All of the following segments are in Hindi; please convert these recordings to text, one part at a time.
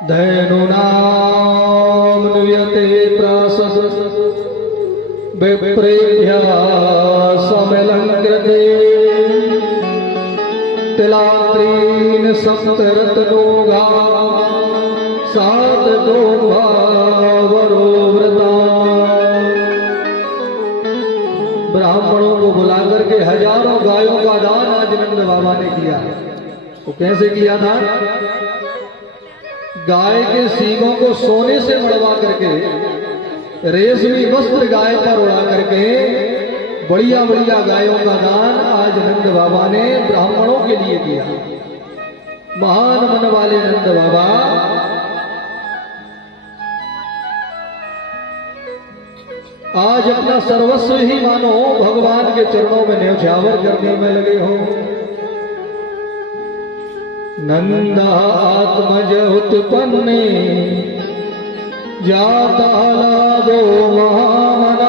धैनुनाम नुयते प्रासस विप्रेभ्यः समलंकृते तिलात्रीन सप्तरत्नोगा सातगोभा वरो व्रता। ब्राह्मणों को बुलाकर के हजारों गायों का दान आज नंद बाबा ने किया। वो कैसे किया था? गाय के सींगों को सोने से मड़वा करके रेशमी वस्त्र गाय पर उड़ा करके बढ़िया बढ़िया गायों का दान आज नंद बाबा ने ब्राह्मणों के लिए किया। महान मन वाले नंद बाबा आज अपना सर्वस्व ही मानो भगवान के चरणों में न्यौछावर करने में लगे हो। नंदा आत्मज उत्पन्ने जाता लाभो महामना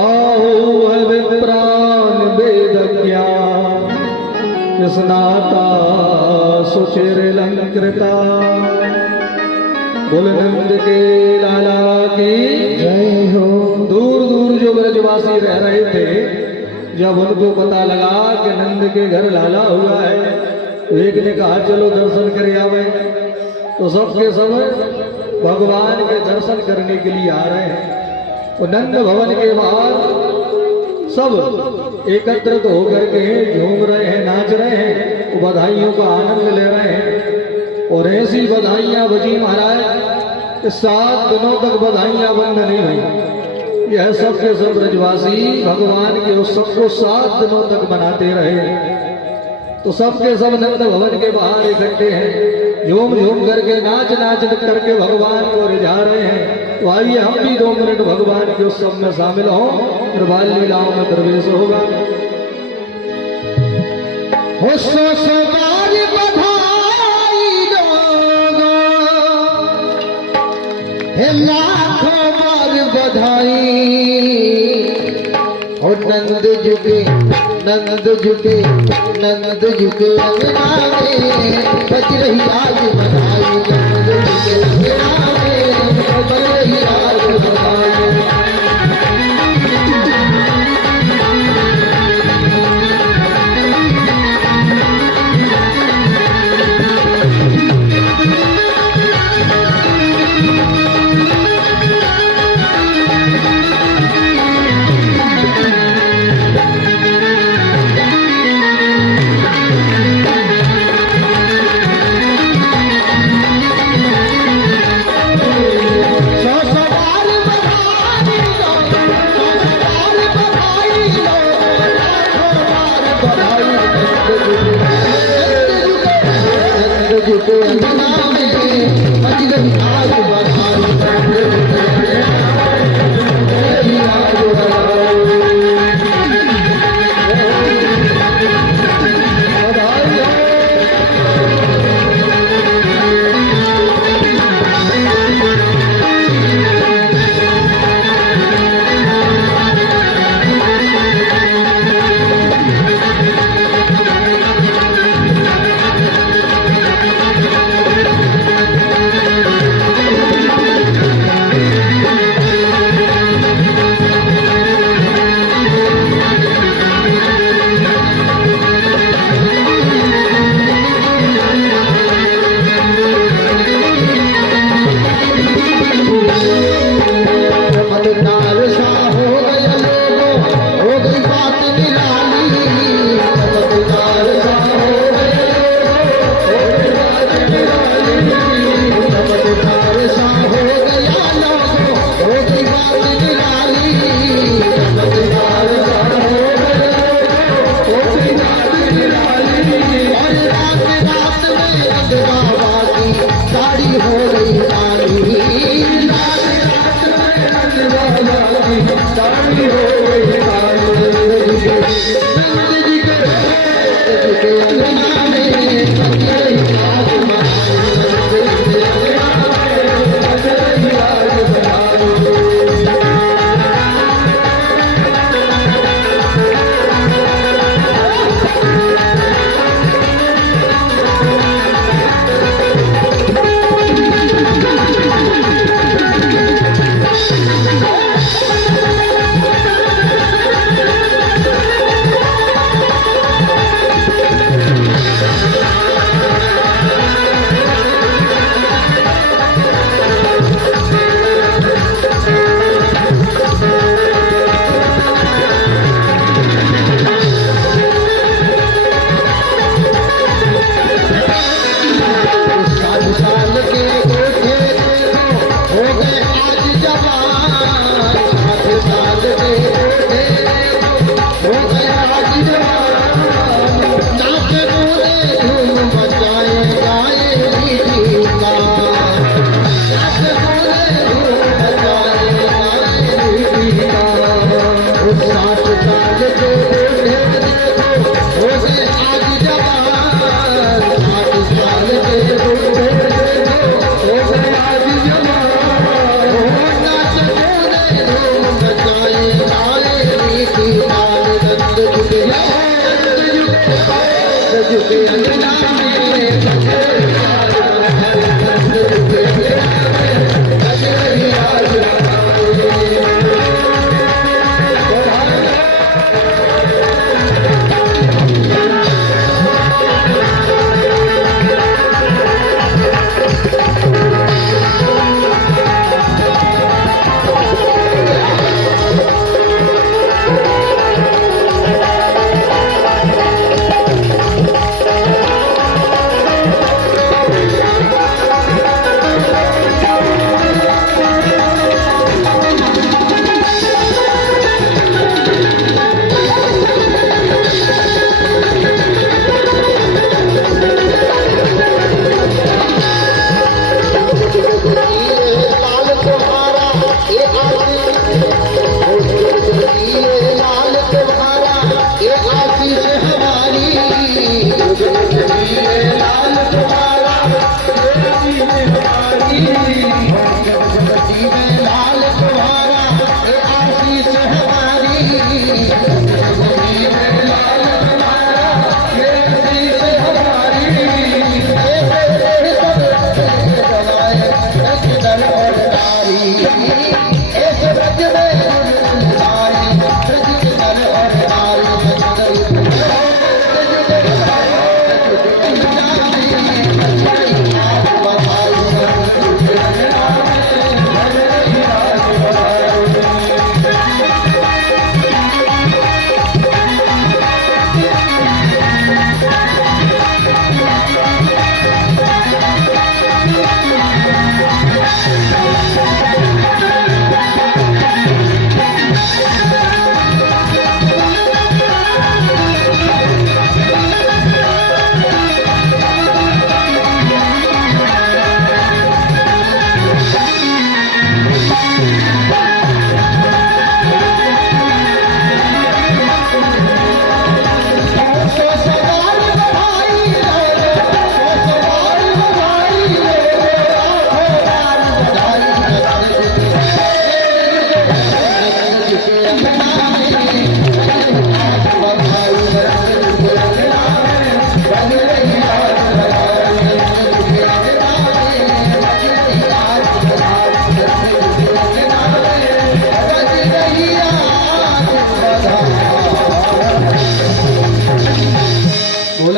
आहुः विप्रान वेदज्ञा स्नाता सुचिरलंकृता। बोल नंद के लाला की जय हो। दूर दूर जो ब्रजवासी रह रहे थे, जब उनको पता लगा कि नंद के घर लाला हुआ है, तो एक ने कहा चलो दर्शन करे आवे। तो सबके सब भगवान के दर्शन करने के लिए आ रहे हैं। तो नंद भवन के बाहर सब एकत्रित होकर के झूम रहे हैं, नाच रहे हैं, बधाइयों का आनंद ले रहे हैं। और ऐसी बधाइयां बजी महाराज कि 7 दिनों तक बधाइयां बंद नहीं हुई। यह सब के सब ब्रजवासी भगवान के उत्सव को 7 दिनों तक मनाते रहे। तो सबके सब नंद भवन के बाहर इकट्ठे हैं, झूम झूम करके नाच नाच करके भगवान को रिझा रहे हैं। तो आइए हम भी 2 मिनट भगवान के उत्सव में शामिल हों और बाल लीलाओं में प्रवेश होगा। हो सो बधाई हे लाखों बार बधाई। और नंद झुके नंद झुके नंद झुके अंगना में बज रही आज बधाई। नंद झुके अंगना में बज रही आज बधाई।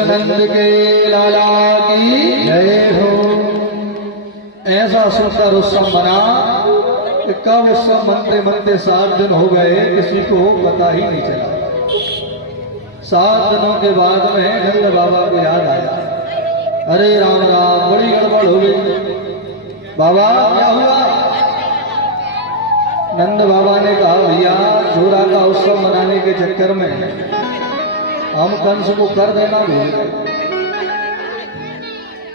नंद के लाला की जय हो। ऐसा सुंदर उत्सव बना कि कब उत्सव मनते मनते 7 दिन हो गए किसी को पता ही नहीं चला। 7 दिनों के बाद में नंद बाबा को याद आया, अरे राम राम बड़ी गड़बड़ हो गई, बाबा क्या हुआ? नंद बाबा ने कहा, भैया झूला का उत्सव मनाने के चक्कर में हम कंस को कर देना भूल गए।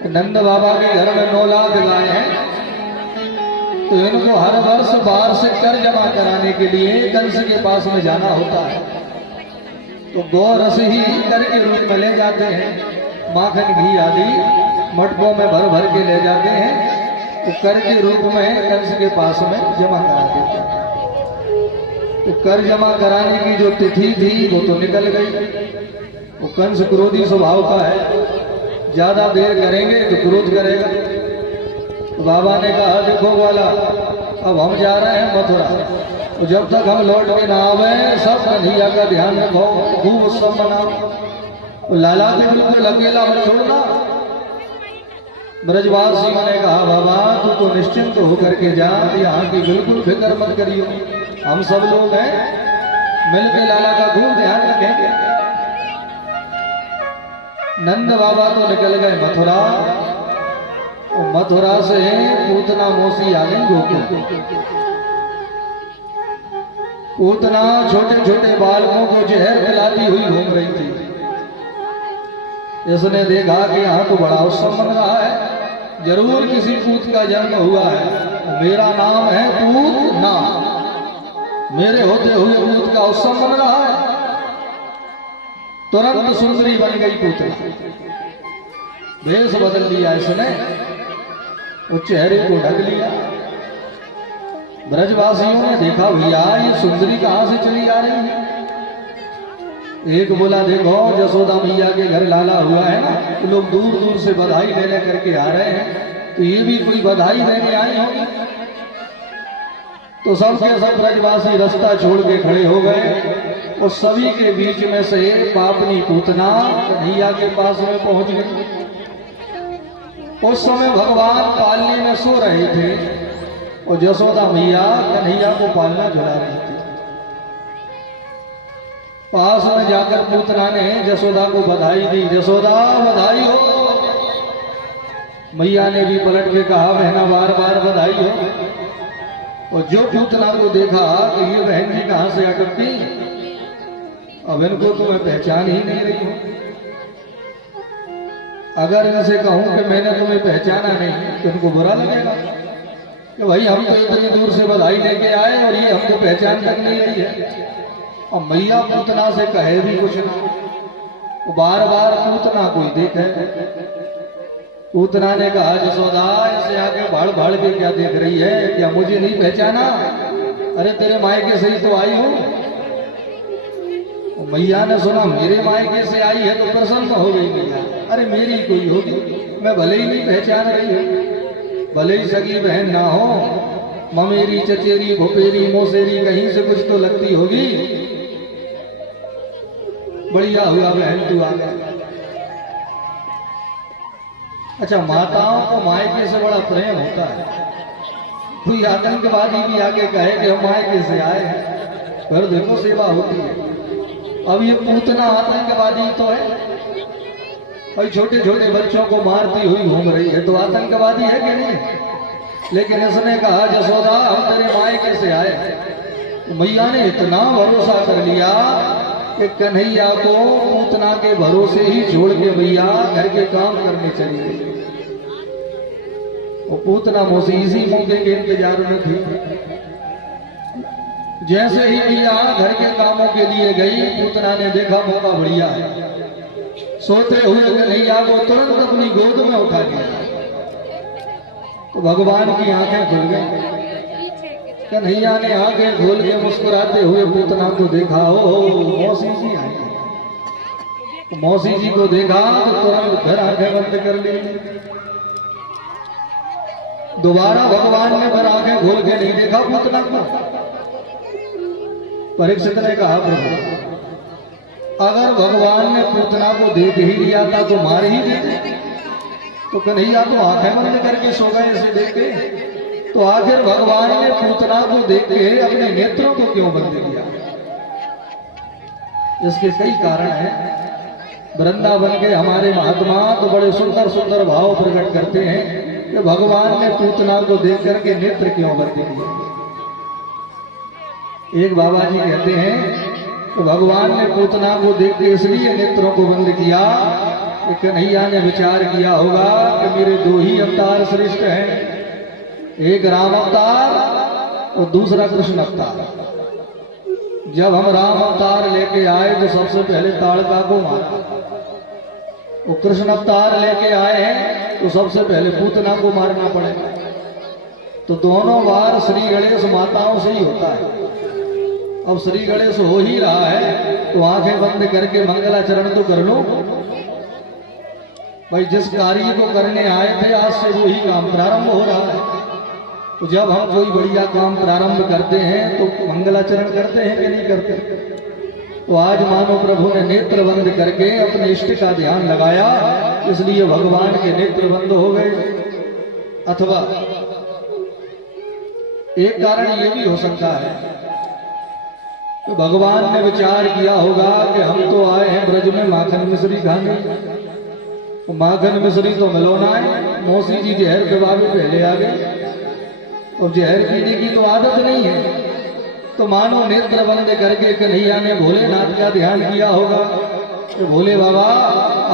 नंद बाबा के घर में 9 लाख गाय हैं, तो इनको हर वर्ष बाहर से कर जमा कराने के लिए कंस के पास में जाना होता है। तो गौ रस ही कर के रूप में ले जाते हैं, माखन घी आदि मटकों में भर भर के ले जाते हैं, तो कर के रूप में कंस के पास में जमा करा देते हैं। तो कर जमा कराने की जो तिथि थी वो तो निकल गई। वो कंस क्रोधी स्वभाव का है, ज्यादा देर करेंगे तो क्रोध करेगा। तो बाबा ने कहा, देखो वाला अब हम जा रहे हैं मथुरा, तो जब तक हम लौट के ना आवे सब कन्हैया का ध्यान रखो, खूब उत्सव मनाओ। तो लाला के बिल्कुल अकेला मत छोड़ना। ब्रजवासियों ने कहा, बाबा तू तो निश्चिंत होकर के जा, यहाँ की बिल्कुल फिक्र मत करियो, हम सब लोग हैं मिलकर लाला का खूब ध्यान रखेंगे। नंद बाबा तो निकल गए मथुरा, और मथुरा से पूतना मौसी आ गई गोकुल। पूतना छोटे छोटे बालकों को जहर खिलाती हुई घूम रही थी। इसने देखा कि यहाँ तो बड़ा उत्सव मन रहा है, जरूर किसी पूत का जन्म हुआ है, मेरा नाम है पूतना, मेरे होते हुए पूत का उत्सव मन रहा है। तुरंत सुंदरी बन गई पूतना, वेश बदल लिया इसने, वो चेहरे को ढक लिया। ब्रजवासियों ने देखा, भैया ये सुंदरी कहां से चली आ रही है, एक बोला देखो जसोदा मैया के घर लाला हुआ है ना, तो लोग दूर दूर से बधाई लेने करके आ रहे हैं, तो ये भी कोई बधाई देने आई होगी। तो सबके सब ब्रजवासी रास्ता छोड़ के खड़े हो गए और सभी के बीच में से पापनी पूतना कन्हैया के पास में पहुंच गई। उस समय भगवान पालने में सो रहे थे और जसोदा मैया कन्हैया को पालना झुला रही थी। पास में जाकर पूतना ने जसोदा को बधाई दी, जसोदा बधाई हो। मैया ने भी पलट के कहा बहना बार बार बधाई हो। और जो पूतना को देखा कि ये बहन जी कहां से अटकती, अब इनको तो मैं पहचान ही नहीं रही हूं। अगर इनसे कहूं कि मैंने तुम्हें पहचाना नहीं तो इनको बुरा लगेगा कि भाई हम तो इतनी दूर से बधाई लेके आए और ये हमको पहचान कर नहीं रही है। और मैया पूतना से कहे भी कुछ ना, वो बार बार पूतना कोई देखे। पूतना ने कहा जसोदा इसे आगे भाड़ भाड़ के क्या देख रही है, क्या मुझे नहीं पहचाना? अरे तेरे मायके से ही तो आई हूं। मैया ने सुना मेरे मायके से आई है तो प्रसन्न हो गई मैया। अरे मेरी कोई होगी, मैं भले ही नहीं पहचान रही हूं, भले ही सगी बहन ना हो, ममेरी चचेरी भुपेरी मोसेरी कहीं से कुछ तो लगती होगी। बढ़िया हुआ बहन तू आ गया। अच्छा, माताओं को मायके से बड़ा प्रेम होता है। कोई आतंकवादी भी आके कहे कि हम मायके से आए हैं, फिर देखो सेवा होती है। अब ये पूतना आतंकवादी तो है, और छोटे छोटे बच्चों को मारती हुई घूम रही है, तो आतंकवादी है कि नहीं? लेकिन इसने कहा जसोदा हम तेरे मायके से आए। तो मैया ने इतना भरोसा कर लिया कि कन्हैया को पूतना के भरोसे ही छोड़ के मैया घर के काम करने चली गई। वो पूतना मौसी इसी मौके के इंतजार में थी। जैसे ही मैया घर के कामों के लिए गई, पूतना ने देखा मौका बढ़िया है, सोते हुए कन्हैया को तुरंत अपनी गोद में उठा लिया। तो भगवान की आंखें खुल गई। कन्हैया ने आंखें खोल के मुस्कुराते हुए पूतना को देखा, ओ मौसी जी आई। मौसी जी को देखा तो तुरंत घर आंखें बंद कर ली। दोबारा भगवान ने फिर आंखें खोल के नहीं देखा पूतना को। परीक्षित ने कहा प्रभु अगर भगवान ने पूतना को देख ही लिया था तो मार ही देते, तो कन्हैया तो आंखें बंद करके सो गए इसे देख के। तो आखिर भगवान ने पूतना को देख के अपने नेत्रों को क्यों बंद किया? इसके कई कारण हैं। वृंदावन के हमारे महात्मा तो बड़े सुंदर सुंदर भाव प्रकट करते हैं कि भगवान ने पूतना को देख करके नेत्र क्यों बंद किए। एक बाबा जी कहते हैं तो भगवान ने पूतना को देख के इसलिए नेत्रों को बंद किया कि कन्हैया ने विचार किया होगा कि मेरे दो ही अवतार श्रेष्ठ हैं, एक राम अवतार और दूसरा कृष्ण अवतार। जब हम राम अवतार लेके आए तो सबसे पहले ताड़का को मारा, वो कृष्ण अवतार लेके आए हैं तो सबसे पहले पूतना को मारना पड़ेगा। तो दोनों बार श्री गणेश माताओं से ही होता है। अब श्री गणेश हो ही रहा है तो आंखें बंद करके मंगलाचरण तो कर लो भाई। जिस कार्य को करने आए थे आज से वो ही काम प्रारंभ हो रहा है। तो जब हम कोई बढ़िया काम प्रारंभ करते हैं तो मंगलाचरण करते हैं कि नहीं करते? तो आज मानो प्रभु ने नेत्र बंद करके अपने इष्ट का ध्यान लगाया, इसलिए भगवान के नेत्र बंद हो गए। अथवा एक कारण ये भी हो सकता है तो भगवान ने विचार किया होगा कि हम तो आए हैं ब्रज में माखन मिश्री खाने, तो माखन मिश्री तो मिलोना है। मौसी जी जहर दबावे पहले आ गए और जहर पीने की तो आदत नहीं है। तो मानो नेत्र बंद करके कन्हैया ने भोलेनाथ का ध्यान किया होगा कि भोले बाबा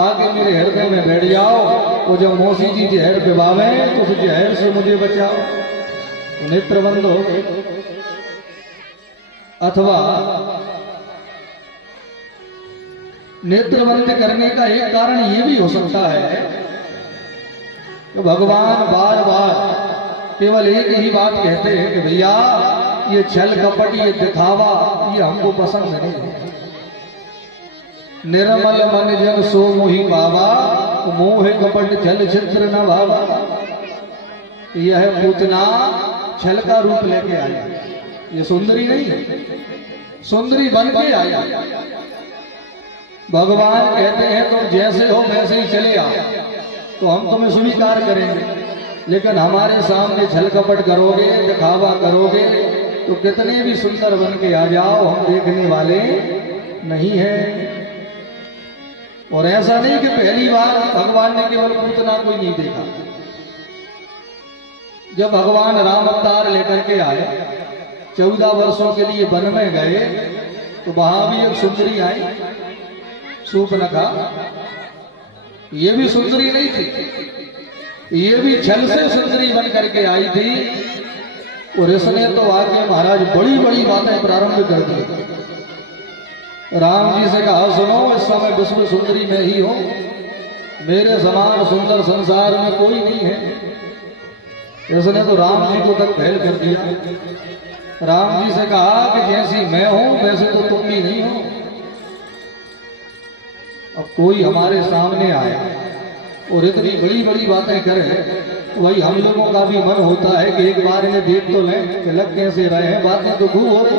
आके मेरे हृदय में बैठ जाओ, तो जब मौसी जी जहर दबावे तो उस जहर से मुझे बचाओ। तो नेत्र बंद हो गए। अथवा नेत्र बंद करने का एक कारण ये भी हो सकता है कि भगवान बार बार केवल एक ही बात कहते हैं कि भैया ये छल कपट ये दिखावा ये हमको पसंद नहीं है। निर्मल मन जन सो मोहि पावा, मोह कपट छल छिद्र न भावा। यह पूतना छल का रूप लेके आई, ये सुंदरी नहीं है, सुंदरी बन के आई। भगवान कहते हैं तुम जैसे हो वैसे ही चले आओ तो हम तुम्हें स्वीकार करेंगे, लेकिन हमारे सामने छल कपट करोगे, दिखावा करोगे तो कितने भी सुंदर बन के आ जाओ, हम देखने वाले नहीं है। और ऐसा नहीं कि पहली बार भगवान ने केवल पूतना को ही नहीं देखा। जब भगवान राम अवतार लेकर के आए, 14 वर्षों के लिए वन में गए, तो वहां भी एक सुंदरी आई, सूर्पनखा। ये भी सुंदरी नहीं थी, ये भी छल से सुंदरी बन करके आई थी। और इसने तो आगे महाराज बड़ी बड़ी बातें प्रारंभ कर दी। राम जी से कहा सुनो, इस समय विश्व सुंदरी में ही हो, मेरे समान सुंदर संसार में कोई नहीं है। इसने तो राम जी को तक फैल कर दिया। राम जी से कहा कि जैसी मैं हूं वैसे तो तुम भी नहीं हो। अब कोई हमारे सामने आए और इतनी बड़ी बड़ी बातें करे, वही हम लोगों का भी मन होता है कि एक बार इन्हें देख तो लें कि लग कैसे रहे हैं, बातें तो खूब हो रही।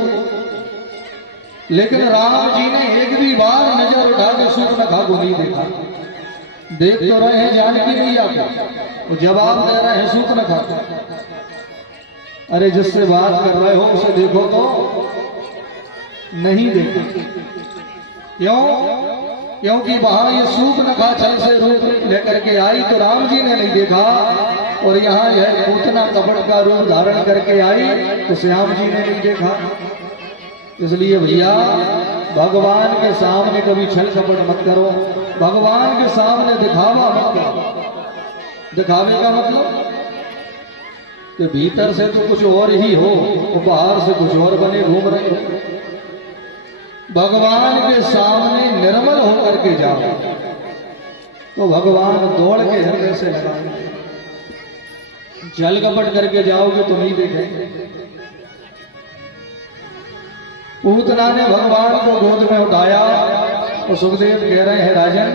लेकिन राम जी ने एक भी बार नजर उठा के सूर्पनखा को नहीं देखा। देख तो रहे हैं जानकी मैया को, जवाब दे रहे हैं सूर्पनखा। अरे जिससे बात कर रहे हो उसे देखो तो नहीं देखो। क्यों? क्योंकि वहां ये सूर्पनखा छल से रूप लेकर के आई तो राम जी ने नहीं देखा, और यहाँ यह पूतना कपट का रूप धारण करके आई तो श्याम जी ने नहीं देखा। इसलिए भैया भगवान के सामने कभी छल कपट मत करो, भगवान के सामने दिखावा मत करो। दिखावे का मतलब कि भीतर से तो कुछ और ही हो, बाहर से कुछ और बने घूम रहे हो। भगवान के सामने निर्मल होकर के जाओ तो भगवान दौड़ के हृदय से लगाएंगे। छल कपट करके जाओगे तो नहीं देखेंगे। पूतना ने भगवान को गोद में उठाया तो सुखदेव कह रहे हैं राजन,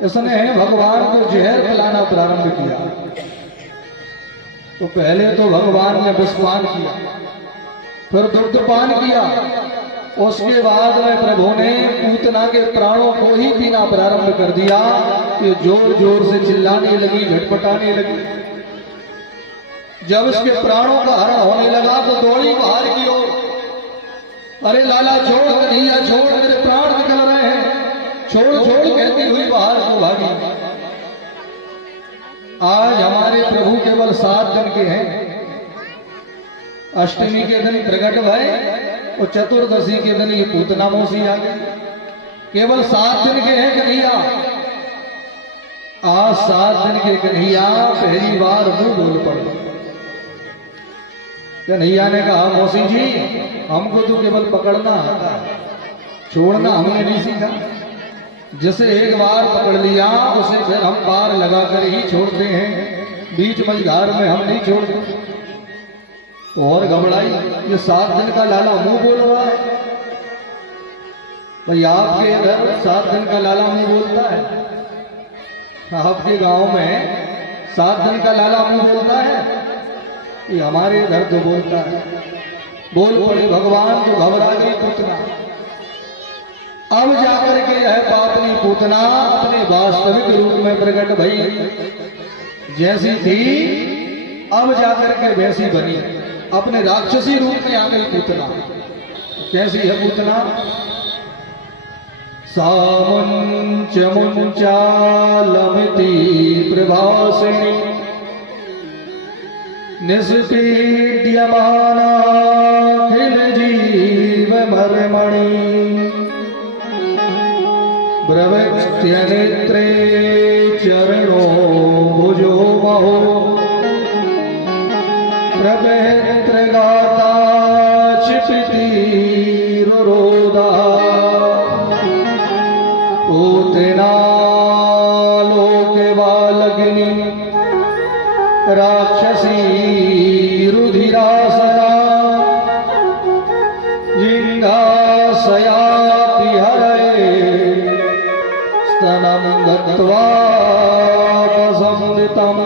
इसने भगवान को जहर पिलाना प्रारंभ किया। तो पहले तो भगवान ने विषपान किया, फिर दुग्धपान किया, उसके बाद में प्रभु ने पूतना के प्राणों को ही पीना प्रारंभ कर दिया। ये जोर जोर से चिल्लाने लगी, झटपटाने लगी। जब इसके प्राणों का हरण होने लगा तो दौड़ी बाहर की ओर, अरे लाला छोड़, कन्हैया छोड़, मेरे प्राण निकल रहे हैं, छोड़ छोड़ कहती हुई बाहर को भागी। आज हमारे प्रभु केवल 7 दिन के हैं। अष्टमी के दिन प्रकट भय और चतुर्दशी के दिन ये पूतना मौसी आ गई। केवल 7 दिन के हैं कन्हैया। आज 7 दिन के कन्हैया पहली बार मुंह बोल पड़े। कन्हैया ने कहा मौसी जी, हमको तो केवल पकड़ना आता है, छोड़ना हमने नहीं सीखा। जिसे एक बार पकड़ लिया उसे फिर हम पार लगा कर ही छोड़ते हैं, बीच मझधार में हम नहीं छोड़ते। और घबराई, ये 7 दिन का लाला मुंह बोल रहा है। भाई आपके इधर 7 दिन का लाला मुंह बोलता है? आपके गांव में 7 दिन का लाला मुंह बोलता है? ये हमारे इधर तो बोलता है। बोल पड़े भगवान तो घबरा गई पूतना। अब जाकर के यह पापनी पूतना अपने वास्तविक रूप में प्रकट भई। जैसी थी अब जाकर के वैसी बनी, अपने राक्षसी रूप में आ गई पूतना। कैसी है पूतना? सामुंच मुंचालमिति प्रभासिनी निष्पीड्यमाना खिल जीव मर्मणि ब्रवत्य नेत्रे चरणो भुजो महो प्रभेत्र गाता क्षिपति रुरोदा पूतना लोके बालगिनी राक्षसी रुधिरासरा जिंगासयाति हरे दत्त्वा प्रसंवितम्।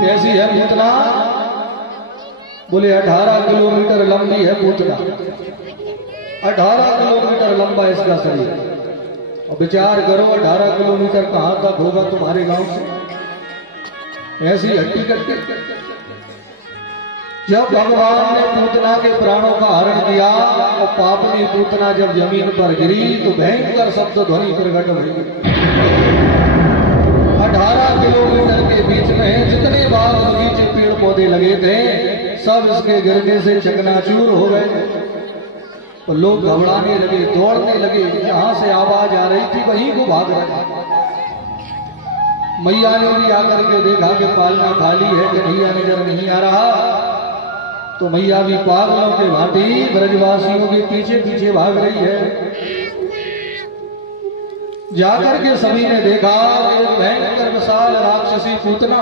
कैसी है पूतना? बोले 18 किलोमीटर लंबी है पूतना। 18 किलोमीटर लंबा इसका शरीर। और विचार करो 18 किलोमीटर कहां तक होगा तुम्हारे गांव से? ऐसी हट्टी कट्टी। जब भगवान ने पूतना के प्राणों का हरण किया और पापनी पूतना जब जमीन पर गिरी तो भयंकर शब्द ध्वनि प्रकट हुई। 18 किलोमीटर के बीच में जितने बाग बगीचे पेड़ पौधे लगे थे सब इसके गिरने से चकनाचूर हो गए। तो लोग घबराने लगे, दौड़ने लगे। जहां से आवाज आ रही थी वहीं को भाग रहे। मैया ने भी आकर के देखा कि पालना खाली है, कि मैया नजर नहीं आ रहा। तो मैया भी पागलों के भांति ब्रजवासियों के पीछे पीछे भाग रही है। जाकर के सभी ने देखा एक भयंकर विशाल राक्षसी पूतना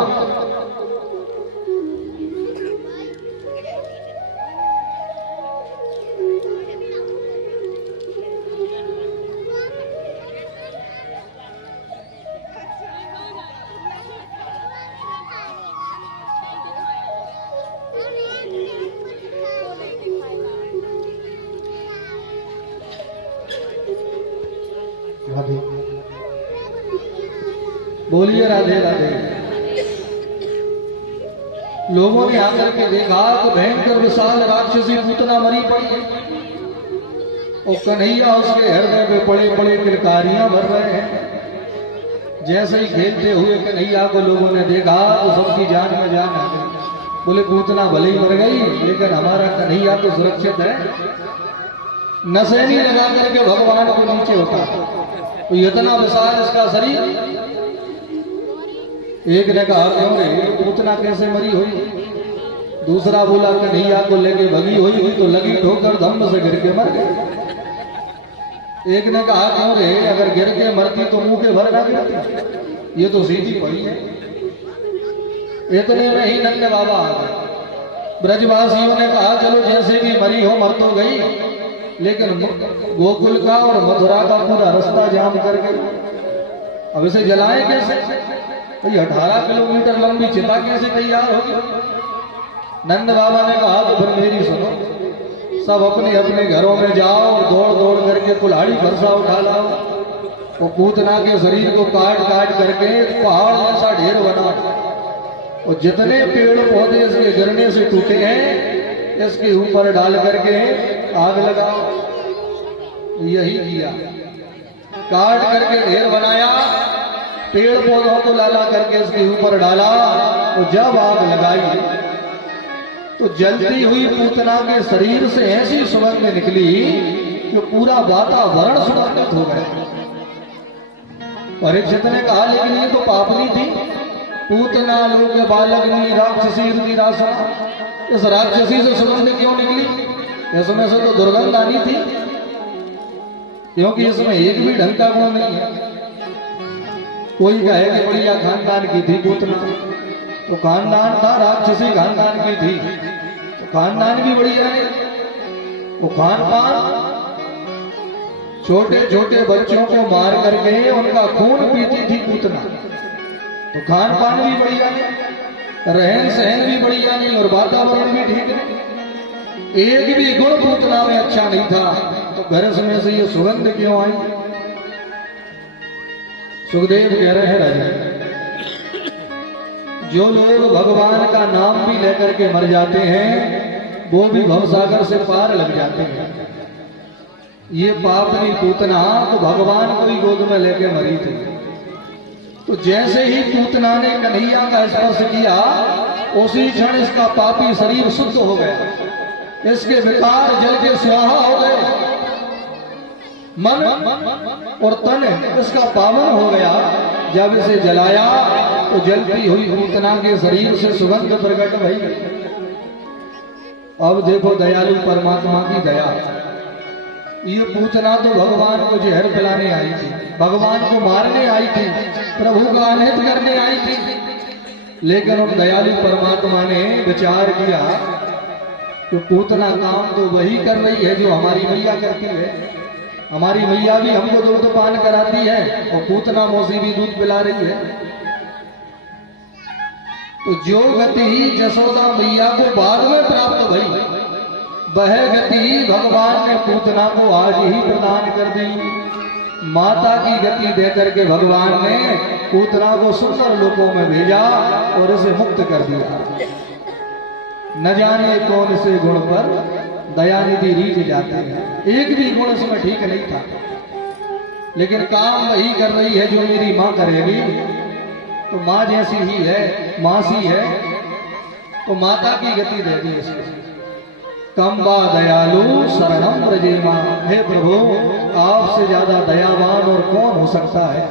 बोलिए राधे राधे। लोगों ने आकर के देखा तो भयंकर विशाल राक्षसी पूतना मरी पड़ी और कन्हैया उसके हृदय पे बड़े बड़े किलकारियां भर रहे हैं। जैसे ही खेलते हुए कन्हैया को लोगों ने देखा तो सबकी जान में जान आ गई। बोले पूतना भले ही मर गई लेकिन हमारा कन्हैया तो सुरक्षित है। नशे नहीं लगा करके भगवान को नीचे होता तो इतना विशाल इसका शरीर। एक ने कहा क्यों रे पूतना कैसे मरी हुई? दूसरा बोला कन्हैया को लेके भगी हुई तो लगी ठोकर धम्म से गिर के मर गई। एक ने कहा क्यों रे अगर गिर के मरती तो मुंह के भर ना गिरती, ये तो सीधी पड़ी है। इतने में ही नंद बाबा आ गए। ब्रजवासियों ने कहा चलो जैसे भी मरी हो मर तो गई लेकिन गोकुल का और मथुरा का पूरा रास्ता जाम करके अब इसे जलाए कैसे? 18 किलोमीटर लंबी चिता कैसे तैयार होगी? नंद बाबा ने कहा तो फिर मेरी सुनो, सब अपने अपने घरों में जाओ, दौड़ दौड़ करके कुल्हाड़ी फरसा उठा लाओ और पूतना के शरीर को काट काट करके पहाड़ जैसा ढेर बनाओ और जितने पेड़ पौधे इसके गिरने से टूटे हैं इसके ऊपर डाल करके आग लगाओ। यही किया, काट करके ढेर बनाया, पेड़ पौधों को लाला करके इसके ऊपर डाला तो जब आग लगाई तो जलती हुई पूतना के शरीर से ऐसी सुगंध निकली कि पूरा वातावरण सुगंधित हो गया। परीक्षित ने कहा लेकिन ये तो पापनी थी, पूतना लोग बालग्नि राक्षसी रुधिरासना, इस राक्षसी से सुगंध क्यों निकली? इसमें से तो दुर्गंध आनी थी क्योंकि इसमें एक भी ढंग का गुण नहीं है। कोई कहे कि बढ़िया खानदान की थी पूतना, तो खानदान था राक्षसी खानदान की थी तो खानदान भी बढ़िया है। वो खान पान छोटे छोटे बच्चों को मार करके उनका खून पीती थी पूतना, तो खान पान भी बढ़िया नहीं, रहन सहन भी बढ़िया नहीं और वातावरण भी ठीक नहीं। एक भी गुण पूतना में अच्छा नहीं था तो घर में से ये सुगंध क्यों आई? सुखदेव कह रहे हैं राजा, जो लोग भगवान का नाम भी लेकर के मर जाते हैं वो भी भवसागर से पार लग जाते हैं। ये पापनी पूतना तो भगवान को ही गोद में लेके मरी थी। तो जैसे ही पूतना ने कन्हैया का स्पर्श किया उसी क्षण इसका पापी शरीर शुद्ध हो गया, इसके विकार जल के स्वाहा हो गए, मन और तन इसका पावन हो गया। जब इसे जलाया तो जलती हुई पूतना के शरीर से सुगंध प्रकट भई। अब देखो दयालु परमात्मा की दया, ये पूतना तो भगवान को जहर पिलाने आई थी, भगवान को मारने आई थी, प्रभु का अनहित करने आई थी, लेकिन उन दयालु परमात्मा ने विचार किया कि पूतना काम तो वही कर रही है जो हमारी मैया करती है। हमारी मैया भी हमको दूध पान कराती है और पूतना मौसी भी दूध पिला रही है। तो जो गति जसोदा मैया को बाद में प्राप्त भई, वह गति भगवान ने पूतना को आज ही प्रदान कर दी। माता की गति देकर के भगवान ने पूतना को सुंदर लोकों में भेजा और इसे मुक्त कर दिया। न जाने कौन से गुण पर दयानिधि रीझ जाते हैं, एक भी गुण इसमें ठीक नहीं था, लेकिन काम वही कर रही है जो मेरी माँ करेगी। तो माँ जैसी ही है, माँ सी है, तो माता की गति दे दी इसको। कम्बा दयालु शरणम ब्रजेमा, हे प्रभु आपसे ज्यादा दयावान और कौन हो सकता है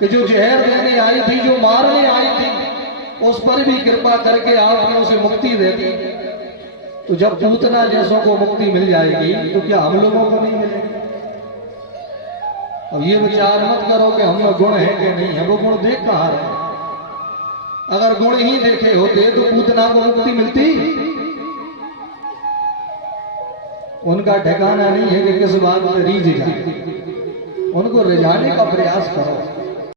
कि जो जहर देने आई थी, जो मारने आई थी, उस पर भी कृपा करके आपने उसे मुक्ति दे दी। तो जब पूतना जैसों को मुक्ति मिल जाएगी तो क्या हम लोगों को नहीं मिलेगी? अब ये विचार मत करो कि हम गुण है कि नहीं है, वो गुण देख कहाँ रहे। अगर गुण ही देखे होते तो पूतना को मुक्ति मिलती। उनका ठिकाना नहीं है कि किस बात में रीझ जाए, उनको रिझाने का प्रयास करो।